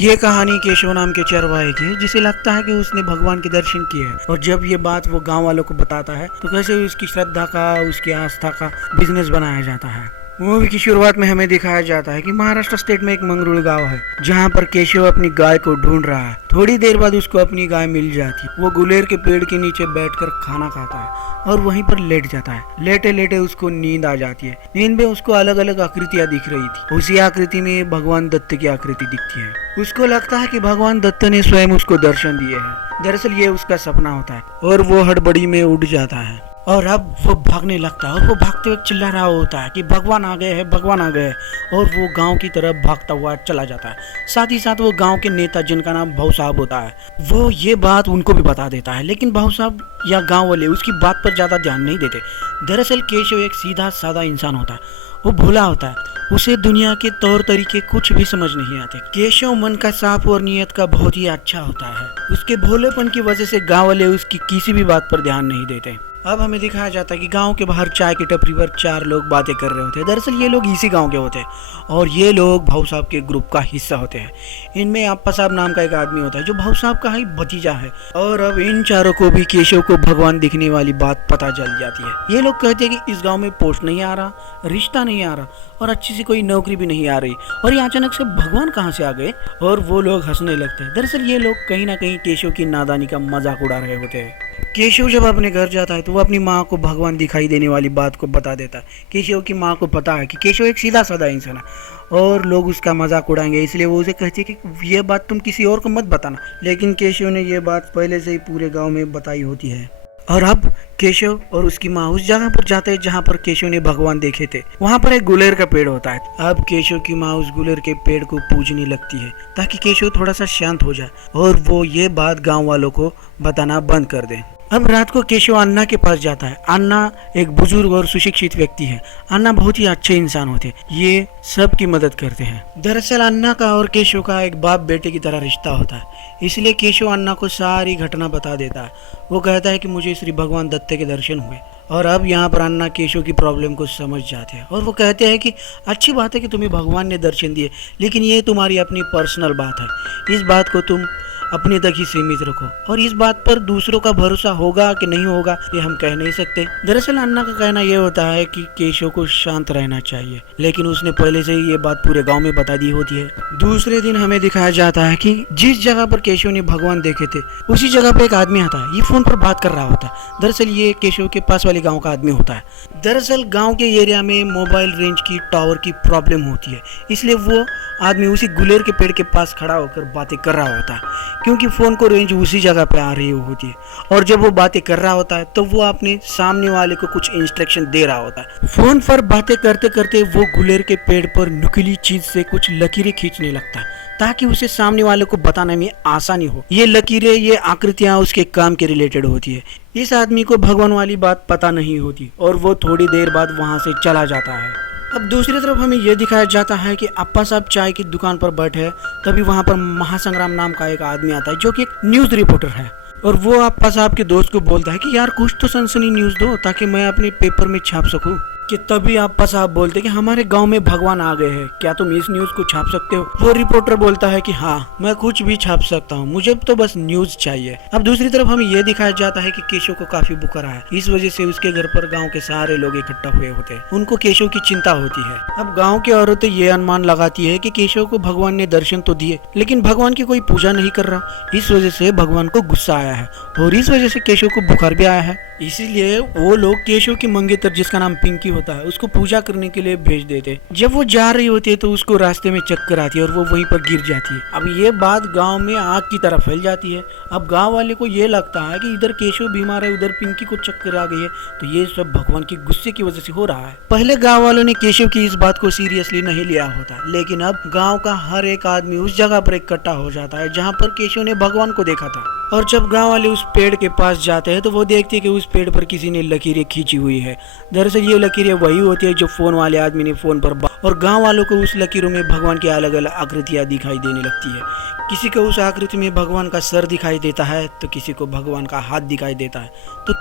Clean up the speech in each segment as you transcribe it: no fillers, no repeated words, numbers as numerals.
ये कहानी केशव नाम के चरवाहे की है, जिसे लगता है कि उसने भगवान के दर्शन किए हैं। और जब ये बात वो गांव वालों को बताता है तो कैसे उसकी श्रद्धा का, उसकी आस्था का बिजनेस बनाया जाता है। मूवी की शुरुआत में हमें दिखाया जाता है कि महाराष्ट्र स्टेट में एक मंगरूळ गांव है, जहां पर केशव अपनी गाय को ढूंढ रहा है। थोड़ी देर बाद उसको अपनी गाय मिल जाती है। वो गुलेर के पेड़ के नीचे बैठकर खाना खाता है और वहीं पर लेट जाता है। लेटे लेटे उसको नींद आ जाती है। नींद में उसको अलग अलग आकृतियां दिख रही थी। उसी आकृति में भगवान दत्त की आकृति दिखती है। उसको लगता है कि भगवान दत्त ने स्वयं उसको दर्शन दिए हैं। दरअसल ये उसका सपना होता है और वो हड़बड़ी में उठ जाता है और अब वो भागने लगता है। और वो भागते हुए चिल्ला रहा होता है कि भगवान आ गए हैं, भगवान आ गए हैं। और वो गांव की तरफ भागता हुआ चला जाता है। साथ ही साथ वो गांव के नेता, जिनका नाम भाऊ साहब होता है, वो ये बात उनको भी बता देता है। लेकिन भाऊ साहब या गांव वाले उसकी बात पर ज्यादा ध्यान नहीं देते। दरअसल केशव एक सीधा साधा इंसान होता है। वो भोला होता है। उसे दुनिया के तौर तरीके कुछ भी समझ नहीं आते। केशव मन का साफ और नियत का बहुत ही अच्छा होता है। उसके भोलेपन की वजह से गांव वाले उसकी किसी भी बात पर ध्यान नहीं देते। अब हमें दिखाया जाता है कि गांव के बाहर चाय की टपरी पर 4 लोग बातें कर रहे होते हैं। दरअसल ये लोग इसी गांव के होते हैं और ये लोग भाऊ साहब के ग्रुप का हिस्सा होते हैं। इनमें अप्पा साहब नाम का एक आदमी होता है जो भाऊ साहब का ही भतीजा है। और अब इन चारों को भी केशव को भगवान दिखने वाली बात पता चल जाती है। ये लोग कहते हैं कि इस गाँव में पोस्ट नहीं आ रहा, रिश्ता नहीं आ रहा और अच्छी सी कोई नौकरी भी नहीं आ रही, और ये अचानक से भगवान कहाँ से आ गए। और वो लोग हंसने लगते हैं। दरअसल ये लोग कहीं ना कहीं केशव की नादानी का मजाक उड़ा रहे होते हैं। केशव जब अपने घर जाता है तो वो अपनी माँ को भगवान दिखाई देने वाली बात को बता देता है। केशव की माँ को पता है कि केशव एक सीधा साधा इंसान है और लोग उसका मजाक उड़ाएंगे, इसलिए वो उसे कहती है कि ये बात तुम किसी और को मत बताना। लेकिन केशव ने ये बात पहले से ही पूरे गांव में बताई होती है। और अब केशव और उसकी माँ उस जगह पर जाते हैं जहाँ पर केशव ने भगवान देखे थे। वहाँ पर एक गुलेर का पेड़ होता है। अब केशव की माँ उस गुलेर के पेड़ को पूजने लगती है ताकि केशव थोड़ा सा शांत हो जाए और वो ये बात गांव वालों को बताना बंद कर दे। अब रात को केशव अन्ना के पास जाता है। अन्ना एक बुजुर्ग और सुशिक्षित व्यक्ति है। अन्ना बहुत ही अच्छे इंसान होते हैं। ये सबकी मदद करते हैं। दरअसल अन्ना का और केशव का एक बाप बेटे की तरह रिश्ता होता है। इसलिए केशव अन्ना को सारी घटना बता देता है। वो कहता है कि मुझे श्री भगवान दत्त के दर्शन हुए। और अब यहाँ पर अन्ना केशव की प्रॉब्लम को समझ जाते हैं और वो कहते हैं कि अच्छी बात है कि तुम्हें भगवान ने दर्शन दिए, लेकिन ये तुम्हारी अपनी पर्सनल बात है। इस बात को तुम अपने तक ही सीमित रखो और इस बात पर दूसरों का भरोसा होगा कि नहीं होगा ये हम कह नहीं सकते। दरअसल अन्ना का कहना यह होता है कि केशव को शांत रहना चाहिए, लेकिन उसने पहले से ही ये बात पूरे गांव में बता दी होती है। दूसरे दिन हमें दिखाया जाता है कि जिस जगह पर केशव ने भगवान देखे थे उसी जगह पर एक आदमी आता है। ये फोन पर बात कर रहा होता है। दरअसल ये केशव के पास वाले गाँव का आदमी होता है। दरअसल गाँव के एरिया में मोबाइल रेंज की, टावर की प्रॉब्लम होती है, इसलिए वो आदमी उसी गुलेर के पेड़ के पास खड़ा होकर बातें कर रहा होता है, क्योंकि फोन को रेंज उसी जगह पे आ रही होती है। और जब वो बातें कर रहा होता है तो वो अपने सामने वाले को कुछ इंस्ट्रक्शन दे रहा होता है। फोन पर बातें करते करते वो गुलेर के पेड़ पर नुकीली चीज से कुछ लकीरें खींचने लगता है ताकि उसे सामने वाले को बताने में आसानी हो। ये लकीरें, ये आकृतियां उसके काम के रिलेटेड होती है। इस आदमी को भगवान वाली बात पता नहीं होती और वो थोड़ी देर बाद वहाँ से चला जाता है। अब दूसरी तरफ हमें यह दिखाया जाता है कि अप्पा साहब चाय की दुकान पर बैठे हैं। तभी वहां पर महासंग्राम नाम का एक आदमी आता है जो कि एक न्यूज रिपोर्टर है। और वो अप्पा साहब के दोस्त को बोलता है कि यार कुछ तो सनसनी न्यूज दो ताकि मैं अपने पेपर में छाप सकूं। कि तभी अप्पा साहब बोलते हैं कि हमारे गांव में भगवान आ गए हैं, क्या तुम इस न्यूज को छाप सकते हो। वो रिपोर्टर बोलता है कि हाँ, मैं कुछ भी छाप सकता हूँ, मुझे तो बस न्यूज चाहिए। अब दूसरी तरफ हमें यह दिखाया जाता है कि केशव को काफी बुखार है। इस वजह से उसके घर पर गाँव के सारे लोग इकट्ठा हुए होते हैं। उनको केशव की चिंता होती है। अब गाँव की औरतें ये अनुमान लगाती है कि केशव को भगवान ने दर्शन तो दिए, लेकिन भगवान की कोई पूजा नहीं कर रहा। इस वजह से भगवान को गुस्सा आया है और इस वजह से केशव को बुखार भी आया है। इसीलिए वो लोग केशव की मंगेतर, जिसका नाम पिंकी होता है, उसको पूजा करने के लिए भेज देते। जब वो जा रही होती है तो उसको रास्ते में चक्कर आती है और वो वहीं पर गिर जाती है। अब ये बात गांव में आग की तरह फैल जाती है। अब गांव वाले को ये लगता है कि इधर केशव बीमार है, उधर पिंकी को चक्कर आ गई है, तो ये सब भगवान की गुस्से की वजह से हो रहा है। पहले गाँव वालों ने केशव की इस बात को सीरियसली नहीं लिया होता, लेकिन अब गाँव का हर एक आदमी उस जगह पर इकट्ठा हो जाता है जहाँ पर केशव ने भगवान को देखा था। और जब गांव वाले उस पेड़ के पास जाते हैं तो वो देखते हैं कि उस पेड़ पर किसी ने लकीरें खींची हुई है। दरअसल ये लकीरें वही होती है जो फोन वाले आदमी ने फोन पर और गांव वालों को उस लकीरों में भगवान की अलग अलग आकृतियां दिखाई देने लगती है। किसी को उस आकृति में भगवान का सर दिखाई देता है तो किसी को भगवान का हाथ दिखाई देता है। तो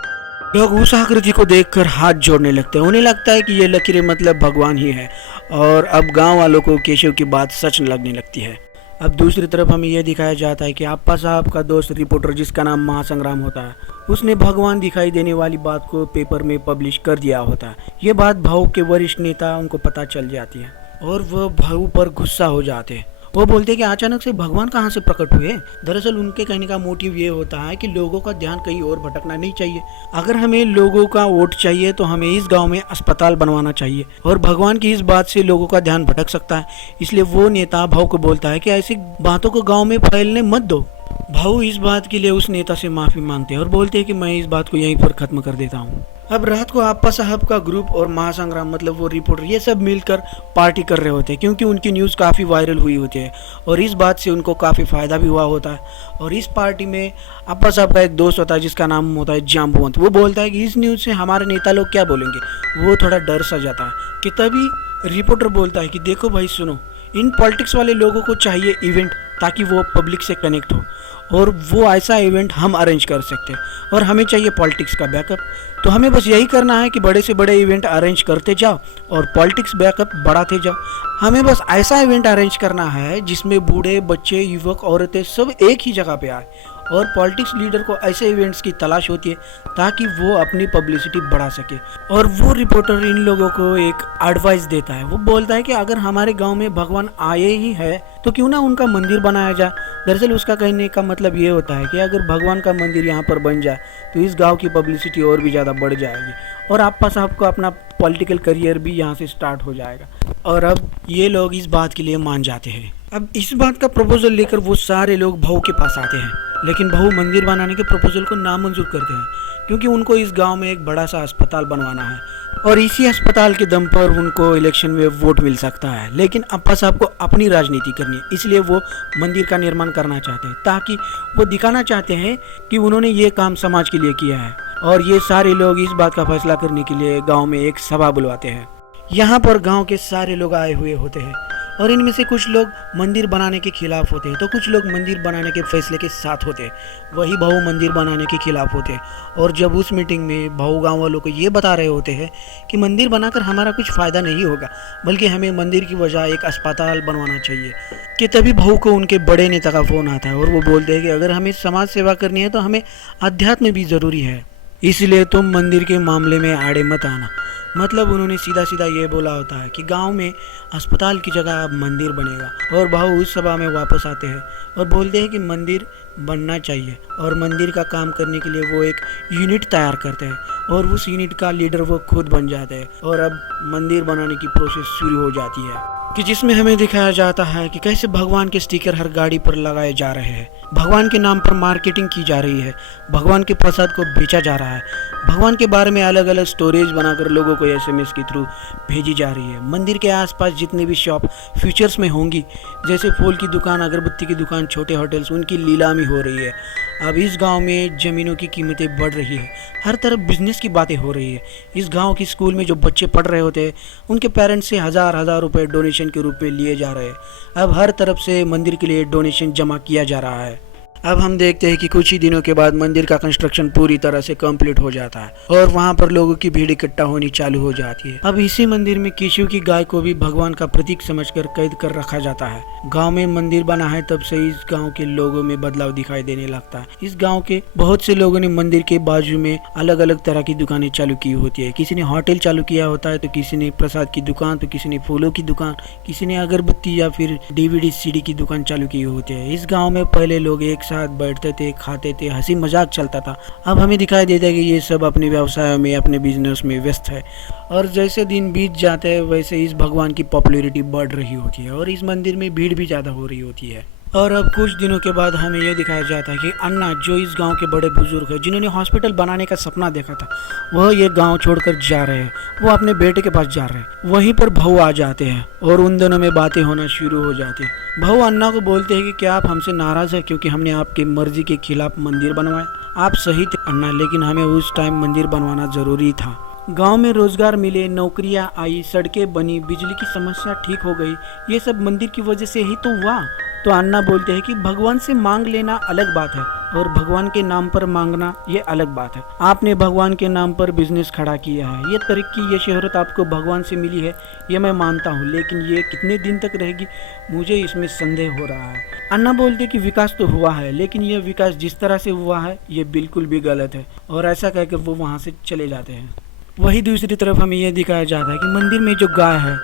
लोग उस आकृति को देखकर हाथ जोड़ने लगते हैं। उन्हें लगता है कि ये लकीरें मतलब भगवान ही है। और अब गांव वालों को केशव की बात सच लगने लगती है। अब दूसरी तरफ हमें यह दिखाया जाता है कि अप्पा साहब का दोस्त रिपोर्टर जिसका नाम महासंग्राम होता है, उसने भगवान दिखाई देने वाली बात को पेपर में पब्लिश कर दिया होता है। ये बात भाऊ के वरिष्ठ नेता उनको पता चल जाती है और वह भाऊ पर गुस्सा हो जाते हैं। वो बोलते हैं कि अचानक से भगवान कहाँ से प्रकट हुए। दरअसल उनके कहने का मोटिव ये होता है कि लोगों का ध्यान कहीं और भटकना नहीं चाहिए। अगर हमें लोगों का वोट चाहिए तो हमें इस गांव में अस्पताल बनवाना चाहिए और भगवान की इस बात से लोगों का ध्यान भटक सकता है। इसलिए वो नेता भाऊ को बोलता है कि ऐसी बातों को गाँव में फैलने मत दो। भाऊ इस बात के लिए उस नेता से माफी मांगते हैं और बोलते हैं कि मैं इस बात को यहीं पर खत्म कर देता हूँ। अब रात को अप्पा साहब का ग्रुप और महासंग्राम मतलब वो रिपोर्टर ये सब मिलकर पार्टी कर रहे होते हैं क्योंकि उनकी न्यूज़ काफ़ी वायरल हुई होती है और इस बात से उनको काफ़ी फ़ायदा भी हुआ होता है। और इस पार्टी में अप्पा साहब का एक दोस्त होता है जिसका नाम होता है जाम्बुवंत। वो बोलता है कि इस न्यूज़ से हमारे नेता लोग क्या बोलेंगे। वो थोड़ा डर सा जाता है कि तभी रिपोर्टर बोलता है कि देखो भाई सुनो, इन पॉलिटिक्स वाले लोगों को चाहिए इवेंट ताकि वो पब्लिक से कनेक्ट हो और वो ऐसा इवेंट हम अरेंज कर सकते हैं और हमें चाहिए पॉलिटिक्स का बैकअप। तो हमें बस यही करना है कि बड़े से बड़े इवेंट अरेंज करते जाओ और पॉलिटिक्स बैकअप बढ़ाते जाओ। हमें बस ऐसा इवेंट अरेंज करना है जिसमें बूढ़े, बच्चे, युवक, औरतें सब एक ही जगह पे आए और पॉलिटिक्स लीडर को ऐसे इवेंट्स की तलाश होती है ताकि वो अपनी पब्लिसिटी बढ़ा सके। और वो रिपोर्टर इन लोगों को एक एडवाइस देता है। वो बोलता है कि अगर हमारे गांव में भगवान आए ही है तो क्यों ना उनका मंदिर बनाया जाए। दरअसल उसका कहने का मतलब ये होता है कि अगर भगवान का मंदिर यहाँ पर बन जाए तो इस गांव की पब्लिसिटी और भी ज़्यादा बढ़ जाएगी और अप्पा साहब को अपना पॉलिटिकल करियर भी यहाँ से स्टार्ट हो जाएगा। और अब ये लोग इस बात के लिए मान जाते हैं। अब इस बात का प्रपोजल लेकर वो सारे लोग भाऊ के पास आते हैं, लेकिन भाऊ मंदिर बनाने के प्रपोजल को नामंजूर करते हैं क्योंकि उनको इस गांव में एक बड़ा सा अस्पताल बनवाना है और इसी अस्पताल के दम पर उनको इलेक्शन में वोट मिल सकता है। लेकिन अप्पा साहब को अपनी राजनीति करनी है, इसलिए वो मंदिर का निर्माण करना चाहते हैं ताकि वो दिखाना चाहते हैं कि उन्होंने ये काम समाज के लिए किया है। और ये सारे लोग इस बात का फैसला करने के लिए गाँव में एक सभा बुलवाते हैं। यहाँ पर गाँव के सारे लोग आए हुए होते हैं और इनमें से कुछ लोग मंदिर बनाने के खिलाफ होते हैं तो कुछ लोग मंदिर बनाने के फैसले के साथ होते हैं। वही भाऊ मंदिर बनाने के खिलाफ होते हैं और जब उस मीटिंग में भाऊ गांव वालों को ये बता रहे होते हैं कि मंदिर बनाकर हमारा कुछ फ़ायदा नहीं होगा बल्कि हमें मंदिर की बजाय एक अस्पताल बनवाना चाहिए, कि तभी भाऊ को उनके बड़े नेता का फ़ोन आता है और वो बोलते हैं कि अगर हमें समाज सेवा करनी है तो हमें अध्यात्म भी ज़रूरी है, इसलिए तुम मंदिर के मामले में आड़े मत आना। मतलब उन्होंने सीधा सीधा ये बोला होता है कि गांव में अस्पताल की जगह अब मंदिर बनेगा। और भाऊ उस सभा में वापस आते हैं और बोलते हैं कि मंदिर बनना चाहिए और मंदिर का काम करने के लिए वो एक यूनिट तैयार करते हैं और उस यूनिट का लीडर वो खुद बन जाते हैं। और अब मंदिर बनाने की प्रोसेस शुरू हो जाती है कि जिसमें हमें दिखाया जाता है कि कैसे भगवान के स्टिकर हर गाड़ी पर लगाए जा रहे हैं, भगवान के नाम पर मार्केटिंग की जा रही है, भगवान के प्रसाद को बेचा जा रहा है, भगवान के बारे में अलग अलग स्टोरेज बनाकर लोगों को SMS के थ्रू भेजी जा रही है। मंदिर के आसपास जितने भी शॉप फ्यूचर्स में होंगी, जैसे फूल की दुकान, अगरबत्ती की दुकान, छोटे होटल्स, उनकी नीलामी हो रही है। अब इस गांव में ज़मीनों की कीमतें बढ़ रही है, हर तरफ बिजनेस की बातें हो रही है। इस गांव की स्कूल में जो बच्चे पढ़ रहे होते हैं उनके पेरेंट्स से हज़ार रुपए डोनेशन के रूप में लिए जा रहे हैं। अब हर तरफ से मंदिर के लिए डोनेशन जमा किया जा रहा है। अब हम देखते हैं कि कुछ ही दिनों के बाद मंदिर का कंस्ट्रक्शन पूरी तरह से कंप्लीट हो जाता है और वहां पर लोगों की भीड़ इकट्ठा होनी चालू हो जाती है। अब इसी मंदिर में केशव की गाय को भी भगवान का प्रतीक समझकर कैद कर रखा जाता है। गांव में मंदिर बना है तब से इस गांव के लोगों में बदलाव दिखाई देने लगता है। इस गांव के बहुत से लोगों ने मंदिर के बाजू में अलग अलग तरह की दुकानें चालू की होती है। किसी ने होटल चालू किया होता है तो किसी ने प्रसाद की दुकान, तो किसी ने फूलों की दुकान, किसी ने अगरबत्ती या फिर DVD CD की दुकान चालू की होती है। इस गाँव में पहले लोग एक साथ बैठते थे, खाते थे, हंसी मजाक चलता था। अब हमें दिखाई देता है कि ये सब अपने व्यवसायों में, अपने बिजनेस में व्यस्त है और जैसे दिन बीत जाते हैं वैसे इस भगवान की पॉपुलैरिटी बढ़ रही होती है और इस मंदिर में भीड़ भी ज़्यादा हो रही होती है। और अब कुछ दिनों के बाद हमें यह दिखाया जाता है कि अन्ना, जो इस गांव के बड़े बुजुर्ग हैं जिन्होंने हॉस्पिटल बनाने का सपना देखा था, वह ये गांव छोड़कर जा रहे हैं। वो अपने बेटे के पास जा रहे हैं। वहीं पर भाऊ आ जाते हैं और उन दोनों में बातें होना शुरू हो जाती है। भाऊ अन्ना को बोलते हैं कि क्या आप हमसे नाराज़ है क्योंकि हमने आपकी मर्जी के खिलाफ मंदिर बनवाया? आप सही थे अन्ना, लेकिन हमें उस टाइम मंदिर बनवाना ज़रूरी था। गांव में रोजगार मिले, नौकरियां आई, सड़कें बनी, बिजली की समस्या ठीक हो गई, ये सब मंदिर की वजह से ही तो हुआ। तो अन्ना बोलते हैं कि भगवान से मांग लेना अलग बात है और भगवान के नाम पर मांगना ये अलग बात है। आपने भगवान के नाम पर बिजनेस खड़ा किया है, ये तरक्की ये शोहरत आपको भगवान से मिली है, ये मैं मानता हूँ, लेकिन ये कितने दिन तक रहेगी मुझे इसमें संदेह हो रहा है। अन्ना बोलते कि विकास तो हुआ है, लेकिन ये विकास जिस तरह से हुआ है ये बिल्कुल भी गलत है, और ऐसा कहकर वो वहाँ से चले जाते हैं। वही दूसरी तरफ हमें यह दिखाया जाता है कि मंदिर में जो गाय है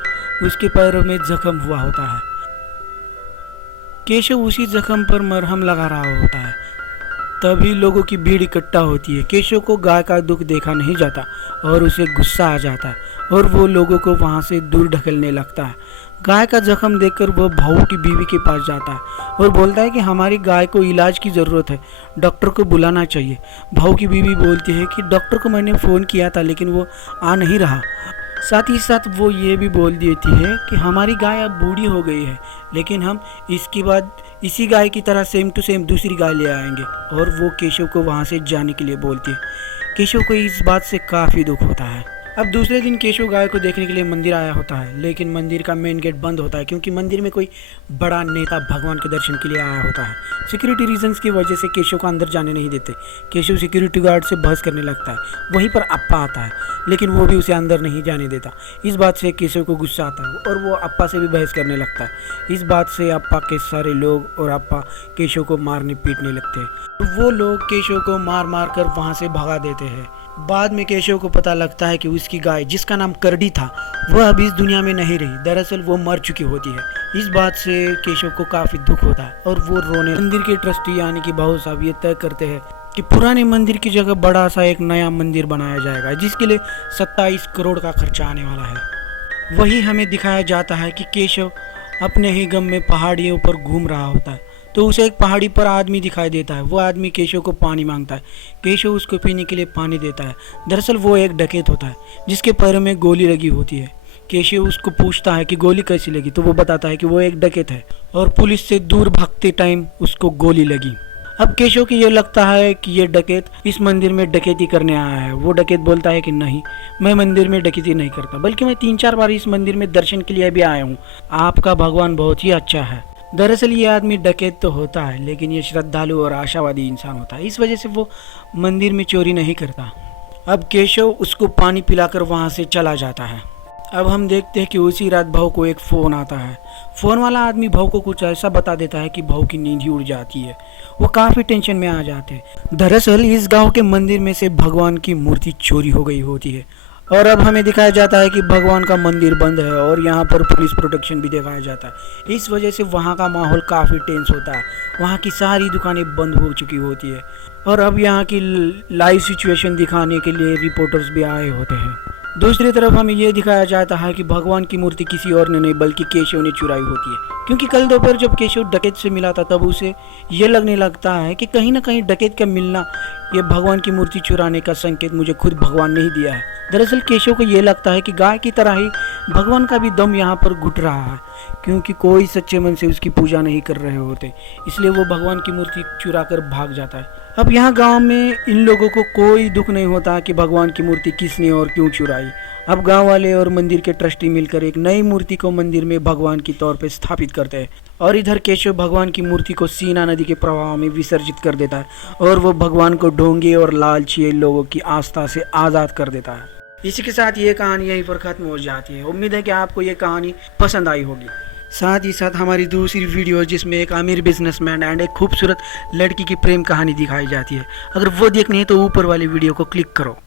उसके पैरों में जख्म हुआ होता है। केशव उसी जख्म पर मरहम लगा रहा होता है, तभी लोगों की भीड़ इकट्ठा होती है। केशव को गाय का दुख देखा नहीं जाता और उसे गुस्सा आ जाता है और वो लोगों को वहाँ से दूर ढकेलने लगता है। गाय का जख्म देखकर वो भाऊ की बीवी के पास जाता है और बोलता है कि हमारी गाय को इलाज की ज़रूरत है, डॉक्टर को बुलाना चाहिए। भाऊ की बीवी बोलती है कि डॉक्टर को मैंने फ़ोन किया था लेकिन वो आ नहीं रहा। साथ ही साथ वो ये भी बोल देती है कि हमारी गाय अब बूढ़ी हो गई है, लेकिन हम इसके बाद इसी गाय की तरह सेम टू सेम दूसरी गाय ले आएंगे, और वो केशव को वहाँ से जाने के लिए बोलती है। केशव को इस बात से काफ़ी दुख होता है। अब दूसरे दिन केशव गाय को देखने के लिए मंदिर आया होता है, लेकिन मंदिर का मेन गेट बंद होता है क्योंकि मंदिर में कोई बड़ा नेता भगवान के दर्शन के लिए आया होता है। सिक्योरिटी रीजंस की वजह से केशव को अंदर जाने नहीं देते। केशव सिक्योरिटी गार्ड से बहस करने लगता है। वहीं पर अप्पा आता है, लेकिन वो भी उसे अंदर नहीं जाने देता। इस बात से केशव को गुस्सा आता है और वो अप्पा से भी बहस करने लगता है। इस बात से अप्पा के सारे लोग और अप्पा केशव को मारने पीटने लगते हैं। वो लोग केशव को मार मार कर वहाँ से भगा देते हैं। बाद में केशव को पता लगता है कि उसकी गाय जिसका नाम करडी था वह अब इस दुनिया में नहीं रही, दरअसल वो मर चुकी होती है। इस बात से केशव को काफ़ी दुख होता है और वो रोने। मंदिर के ट्रस्टी यानी कि भाऊ साहब ये तय करते हैं कि पुराने मंदिर की जगह बड़ा सा एक नया मंदिर बनाया जाएगा, जिसके लिए 27 करोड़ का खर्चा आने वाला है। वही हमें दिखाया जाता है कि केशव अपने ही गम में पहाड़ियों पर घूम रहा होता है, तो उसे एक पहाड़ी पर आदमी दिखाई देता है। वो आदमी केशव को पानी मांगता है। केशव उसको पीने के लिए पानी देता है। दरअसल वो एक डकैत होता है जिसके पैरों में गोली लगी होती है। केशव उसको पूछता है कि गोली कैसी लगी, तो वो बताता है कि वो एक डकैत है और पुलिस से दूर भागते टाइम उसको गोली लगी। अब केशव को ये लगता है कि ये डकैत इस मंदिर में डकैती करने आया है। वो डकैत बोलता है कि नहीं, मैं मंदिर में डकैती नहीं करता, बल्कि मैं 3-4 बार इस मंदिर में दर्शन के लिए भी आया हूँ। आपका भगवान बहुत ही अच्छा है। दरअसल ये आदमी डकैत तो होता है, लेकिन ये श्रद्धालु और आशावादी इंसान होता है, इस वजह से वो मंदिर में चोरी नहीं करता। अब केशव उसको पानी पिलाकर वहाँ से चला जाता है। अब हम देखते हैं कि उसी रात भाऊ को एक फ़ोन आता है। फ़ोन वाला आदमी भाऊ को कुछ ऐसा बता देता है कि भाऊ की नींद ही उड़ जाती है। वो काफ़ी टेंशन में आ जाते हैं। दरअसल इस गांव के मंदिर में से भगवान की मूर्ति चोरी हो गई होती है, और अब हमें दिखाया जाता है कि भगवान का मंदिर बंद है और यहाँ पर पुलिस प्रोटेक्शन भी दिखाया जाता है। इस वजह से वहाँ का माहौल काफ़ी टेंस होता है। वहाँ की सारी दुकानें बंद हो चुकी होती है और अब यहाँ की लाइव सिचुएशन दिखाने के लिए रिपोर्टर्स भी आए होते हैं। दूसरी तरफ हमें यह दिखाया जाता है कि भगवान की मूर्ति किसी और ने नहीं बल्कि केशव ने चुराई होती है, क्योंकि कल दोपहर जब केशव डकैत से मिला था तब उसे ये लगने लगता है कि कहीं ना कहीं डकैत का मिलना ये भगवान की मूर्ति चुराने का संकेत मुझे खुद भगवान ने ही दिया है। दरअसल केशव को ये लगता है कि गाय की तरह ही भगवान का भी दम यहाँ पर घुट रहा है, क्योंकि कोई सच्चे मन से उसकी पूजा नहीं कर रहे होते, इसलिए वो भगवान की मूर्ति चुरा कर भाग जाता है। अब यहाँ गांव में इन लोगों को कोई दुख नहीं होता कि भगवान की मूर्ति किसने और क्यों चुराई। अब गांव वाले और मंदिर के ट्रस्टी मिलकर एक नई मूर्ति को मंदिर में भगवान के तौर पर स्थापित करते हैं, और इधर केशव भगवान की मूर्ति को सीना नदी के प्रवाह में विसर्जित कर देता है और वो भगवान को ढोंगे और लालची लोगों की आस्था से आज़ाद कर देता है। इसी के साथ ये कहानी यहीं पर खत्म हो जाती है। उम्मीद है कि आपको ये कहानी पसंद आई होगी। साथ ही साथ हमारी दूसरी वीडियो जिसमें एक अमीर बिजनेसमैन एंड एक खूबसूरत लड़की की प्रेम कहानी दिखाई जाती है, अगर वो देखनी है तो ऊपर वाली वीडियो को क्लिक करो।